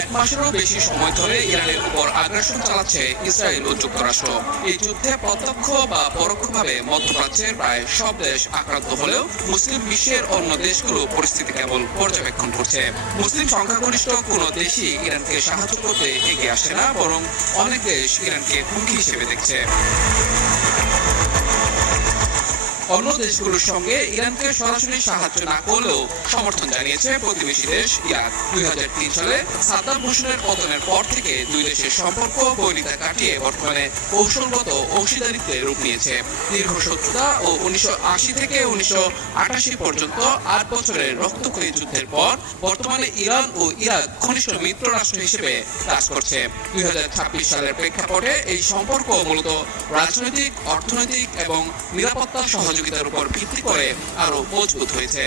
এক মাসেরও বেশি সময় ধরে ইরানের উপর আগ্রাসন চালাচ্ছে ইসরায়েল ও যুক্তরাষ্ট্র। এই যুদ্ধে প্রত্যক্ষ বা পরোক্ষভাবে মধ্যপ্রাচ্যের প্রায় সব দেশ আক্রান্ত হলেও মুসলিম বিশ্বের অন্য দেশগুলো পরিস্থিতি কেবল পর্যবেক্ষণ করছে। মুসলিম সংখ্যাগরিষ্ঠ কোনো দেশই ইরানকে সাহায্য করতে এগিয়ে আসে না, বরং অনেক দেশ ইরানকে হুমকি হিসেবে দেখছে। অন্য দেশগুলোর সঙ্গে ইরানকে সরাসরি সাহায্য না করলেও সমর্থন জানিয়েছে প্রতিবেশী দেশ ইরাক। 2003 সালে সাদ্দাম হোসেনের পতনের পর থেকে দুই দেশের সম্পর্ক বৈরিতা কাটিয়ে বর্তমানে কৌশলগত অংশীদারিত্বে রূপ নিয়েছে। দীর্ঘ শত্রুতা ও 1980 থেকে 1988 পর্যন্ত 8 বছরের রক্তক্ষয়ী যুদ্ধের পর বর্তমানে ইরান ও ইরাক ঘনিষ্ঠ মিত্র রাষ্ট্র হিসেবে কাজ করছে। 2026 সালের প্রেক্ষাপটে এই সম্পর্ক মূলত রাজনৈতিক, অর্থনৈতিক এবং নিরাপত্তা সহযোগিতার উপর ভিত্তি করে আরো মজবুত হয়েছে।